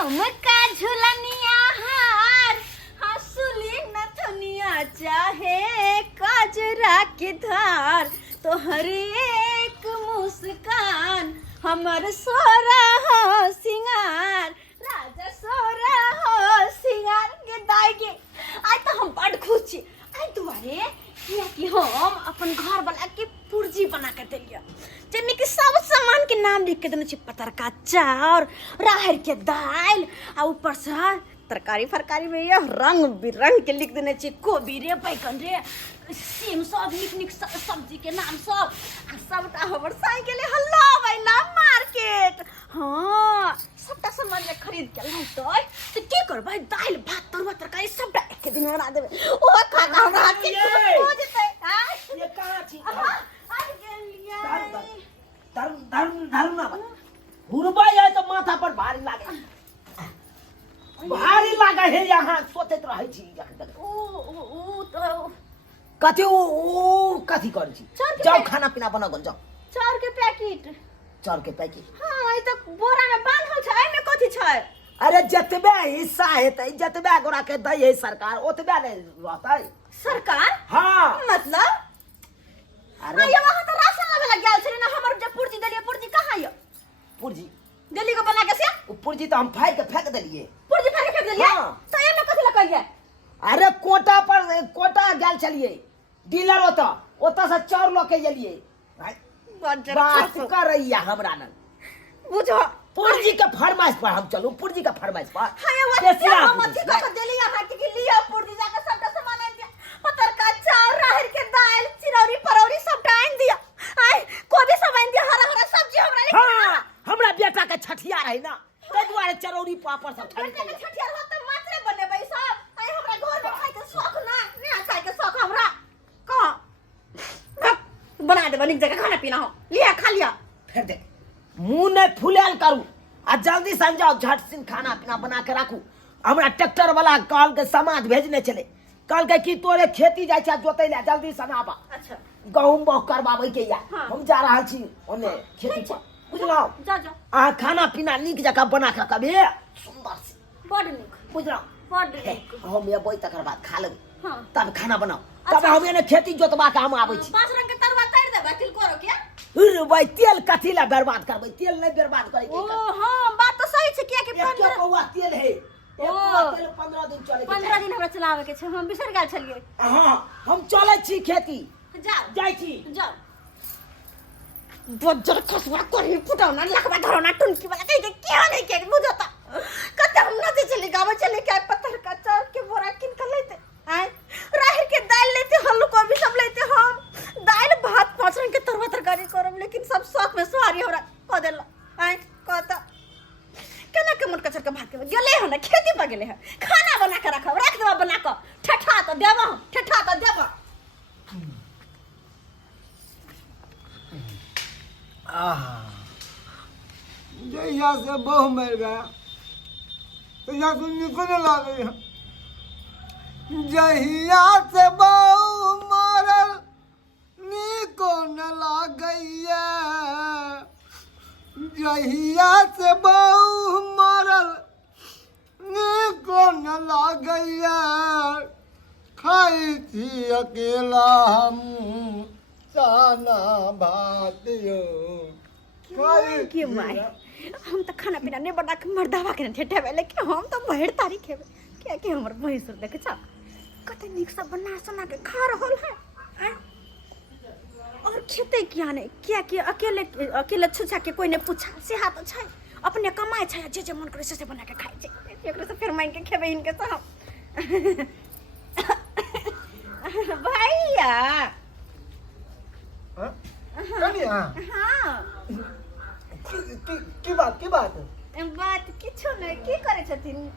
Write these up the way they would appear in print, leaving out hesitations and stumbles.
झुमका झुलनिया हार हंसुली नथनिया चाहे कजरा के धार तो हर एक मुस्कान हमर सोरा हो सिंगार राजा सोरा हो सिंगार के दाई के आज तो हम बड़ खुश छी आई दुआरे कि हम अपन घर वाला के पुर्जी बना के देलिए जेमे कि सब सामान के नाम लिख के देने छी पतरका चाउर राहर के दाल आ ऊपर से तरकारी फरकारी में ये रंग बिरंग के लिख देने छी कोबी रे बैगन रे सीम सब निक निक सब्जी के नाम सब आ सबटा हमर साइकिल हल्ला बैला मार्केट हां सबटा सामान ले खरीद के लाइतै तो की करबै दाल भात तरुआ तरकारी सबटा एक दिन बना देबै ओ खाना हमरा हाथ के हो जेतै हां ये कहां छी आ गेलियै धर्म ना हुरबा है तो माथा पर भारी लागे है यहाँ सोचत रहे छी ओ तो कथी कथी कर छी जाओ खाना पीना बना गन जाओ चाउर के पैकेट हां ई तो बोरा में बांधल छै एमे कथी छै अरे जतबे हिस्सा हेतै जतबे गोरा के दै है सरकार ओतबे नै रहतै सरकार हां मतलब अरे ये वहां तो राशन लेवे लग गेल छै ना हमर जे पुर्जी देलिए पुर्जी कहां है पुर्जी दिल्ली को बना के से पुर्जी तो हम फाड़ के फेंक देलिए पुर्जी फाड़ के फेंक देलिए हाँ। तो एमे कथी लगैया अरे कोटा गेल छलिए डीलर ओता से चाउर ल के गेलिए बात कर रही है हमरा न बुझो पुर्जी के फरमाइश पर हम चलू पुर्जी के फरमाइश पर हाय वो हम अथी क के देलिए हां के लिया पुर्जी जाके सबटा सामान आन दिया पतरका चाउर राहर के दाल चिरौरी परौरी सबटा आन दिया आय कोबी सब आन दिया हरा हरा सब्जी हमरा ले हां हमरा बेटा के छठिया रही ना तै दुआरे चरौरी पापड़ सब खरीद बेटा के छठिया हो त मात्रे बनेबै सब आय हमरा घर में खाए के शौक ना खाए के शौक हमरा कहां बना दे बनी जगह खाना पीना हो लिया खा लिया फिर देख मुंह ने फुलेल करू आ जल्दी से जाओ झट सिन खाना पीना बना के राखू हमरा ट्रैक्टर वाला कल के समाज भेजने चले कल के की तोरे खेती जाय छ जोतै ले जल्दी से आबा अच्छा गहूम बह करबाबै के या हाँ। हम जा रहल छी ओने खेती पर बुझलौ जा आ खाना पीना नीक जगह बना के कबे सुंदर से बड़ निक बुझलौ बड़ निक हम ये बोई तकर बाद खा लेब हां तब खाना बनाओ तब हम एने खेती जोतबा के हम आबै छी पांच रंग के तरुआ तैर देबै तिल करो के अरे भाई तेल कथी ला बर्बाद करबै तेल नहीं बर्बाद करे ओ हां बात तो सही छै किया कि एक पौवा तेल है एक पौवा तेल 15 दिन चले 15 दिन हमरा चलावे के छै हम बिसर गेल छलिए हां हम चलै छी खेती जा जाय छी जा बजर खसवा करी फुटाउना लखबा धरौना टुनकी वाला कहि के क्या नहीं के बुझो त कते हम नदी चली गावे चले के पत्थर का चाउर के बोरा किन के लेते आय राहर के दाल लेते हल्लू को भी सब लेते हम दाल भात पांच रंग के तरुआ तरकारी करब लेकिन सब शौक में सवारी हमरा क देला आय कहता केना के मोटका चरका भात के गेले ह ना खेती पर गेले ह खाना बना के रखब रख देबा बना के ठठा तो देबा जहिया से बहु मर गया तो यहाँ से निकलने लगे जहिया से बहु मरल निको न लागैया जहिया से बहु मरल निको न लागैया खाई थी अकेला हम साना भातियो के माय हम तो खाना पीना नहीं बना के मर्दावा के ठेठे लेकिन हम तो बहर तारीख है क्या कि हमर भैंसुर देखे छ कते निक सब बना सुना के खा रहल है और खेते क्या नहीं क्या कि अकेले छुछा के कोई ने पूछा से हाथ छै अपने कमाए छै जे मन करे से बना के खाए छै एकरे से फिर मांग के खेबे इनके सब भैया कनिया हां की बात बात किछो नहीं की करे छथिन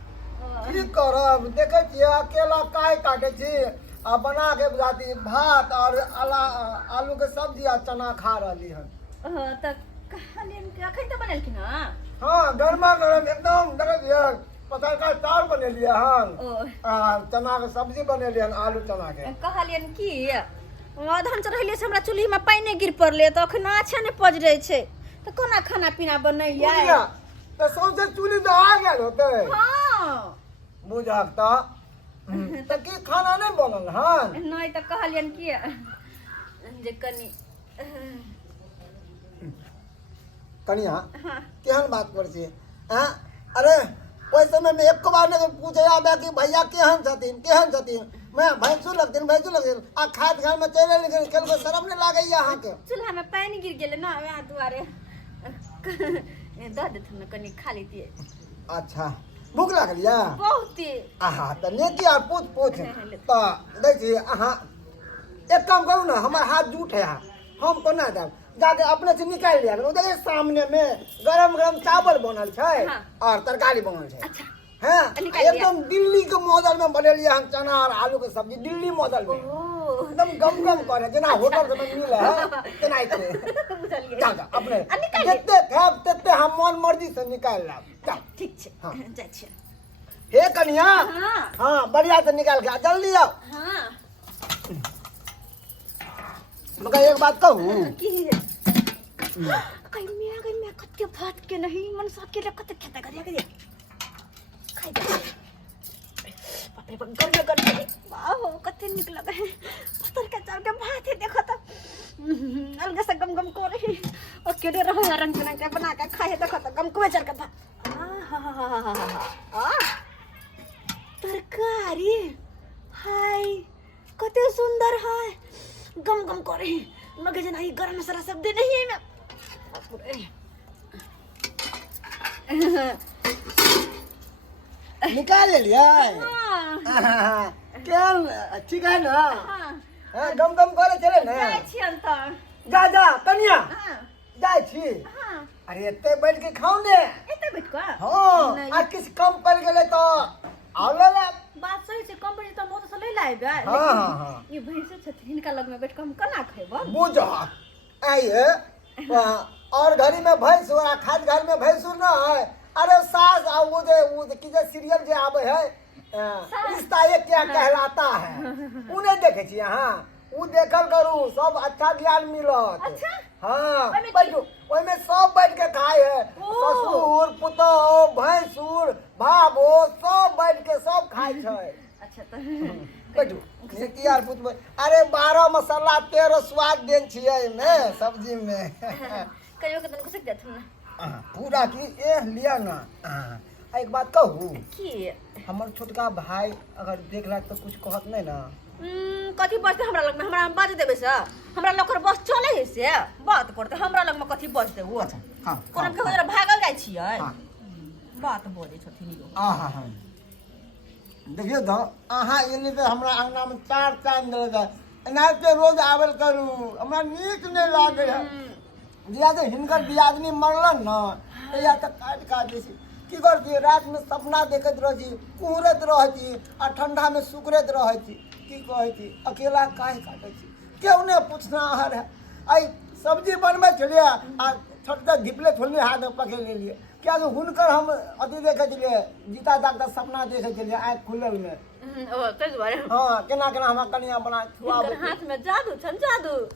की करब देखे छियै अकेला काय काटे छी आ बना के जाती भात और आलू के सब्जी आ चना खा रहली हन त कहलियन कि अखन त बनलखिन हां हां गरमा गरम एकदम देखे छियै पता का चावल बनेलिए हन चना के सब्जी बनेलिए हन आलू चना के कहलियन कि अधन चढ़ैले से हमरा चूल्ही में पानी गिर पड़ले त अखन आछे ने पज रहे छै त कोना खाना पीना बनैया तो सबसे चूल्ही तो आ गेल होते हाँ बुझक तो की खाना नहीं बनल हन नहीं तो कहलियन कि जे कनी कनिया हाँ केहन बात कर छी हैं अरे ओइ समय में एक बार ने पूछे आबे कि भैया केहन छथिन मैं भैंसू लगथिन आ खाद घर में चले गेल केल को शर्म नहीं लागै यहां के चूल्हा में पानी गिर गेले ना वहाँ दुआरे दे देथुन न कनी खा लेतिए अच्छा भूख लागलिया बहुत आहा त नेकी आ पूछ त दै छी आहा एक काम करू ना हमार हाथ जूठ है हम तो ना देब जाके अपने से निकाल लिया उधर सामने में गरम चावल बनल छै हाँ। और तरकारी बनल छै अच्छा हैं निकाल लिया। एकदम दिल्ली के मॉडल में बनेलिए हम चना और आलू के सब्जी दिल्ली मॉडल में ओ एकदम गम करे जना होटल से मिले है तेनाई करे बुझलिए जा अपने आ, निकाल लिया। जते खाब तते हम मन मर्जी से निकाल लेब जा ठीक छै हाँ। जाइ छियै हे कन्या हाँ हाँ बढ़िया से निकाल के आ, जल्दी आओ हाँ मगर एक बात कहूँ की कहीं मैं कत्ते भात के नहीं मन सबके लिए कत्ते खाता करिया खाई जा बाप रे बाप गर्मी वाह कत्ते निक लगे है पत्थर के चार के भात है देखो तो अलग से गम करे और केडे रहो रंग के बना के खाए देखो तो गम को चर के भात आ तरकारी हाय कते सुंदर है गम करे लगे जना ई गरम मसाला सब दे नहीं है मैं निकाल लिया हाँ केहन ठीक है ना हाँ हाँ, गम करे चले ने जाइ छियन त जा कन्या हाँ जाइ छी हाँ अरे एते बैठ के खाओ ने एते बैठ का हाँ नहीं। आज किसी कम पड़ गेले तो आवे ले बात सही छै कंपनी त मोत से ले लाएबे हाँ। ये भैंसे छथिन हिनका लग में बैठ के हम केना खैबो बुझ आइए और घरी में भैंस और खाद घर में भैंस ना है अरे सास आ वो की जे सीरियल जे आवे है रिश्ता ये क्या कहलाता है उन्हें देखे छी यहाँ उ देखल करू सब अच्छा ज्ञान मिलत अच्छा? हाँ ओहिमे की? बैठू ओहिमे सब बैठ के खाए है ओ। ससुर पुतौह भैंसुर भाबो सब बैठ के सब खाए छै अच्छा त बैठू नीति आर पुतबै अरे 12 मसाला 13 स्वाद देन छियै ने सब्जी में कहियो के तन कुछ देथुन ना पूरा की लिया ना एक बात कहू की हमर छोटका भाई अगर देखला तो कुछ कहत नहीं ना कथी बजते हमरा लग में हमरा बाज देबे से हमरा लोकर बस चले है से बात करते हमरा लग में कथी बजते वो अच्छा हाँ कोन के उधर भागल जाइ छियै हाँ। बात बोले छथिन यो आहा हाँ देखियो तो अहाँ एने पे हमरा अंगना में 4 चांद दे दे एनाते रोज आवेल करू हमरा नीक नहीं लागे है जिया तो हिनकर दियादनी मरलन न तहिया तक काट दै छी की करती रात में सपना देखत रह छी कुहरत रह छी आ ठंडा में सुकरत रह छी की कहै छी अकेला काहे काटै छी केहू ने पूछनाहर है आई सब्जी बनबै छलिए आ छोटका धिपले थोड़ने हाथ में पकड़ लेलिए क्या जो हुनकर हम अथी देखे छलिए जीता जागता सपना देखे छलिए आँख खुलल में ओ तै दुआरे हाँ केना केना हमरा कनिया बना खुआबै हाथ में जादू छन जादू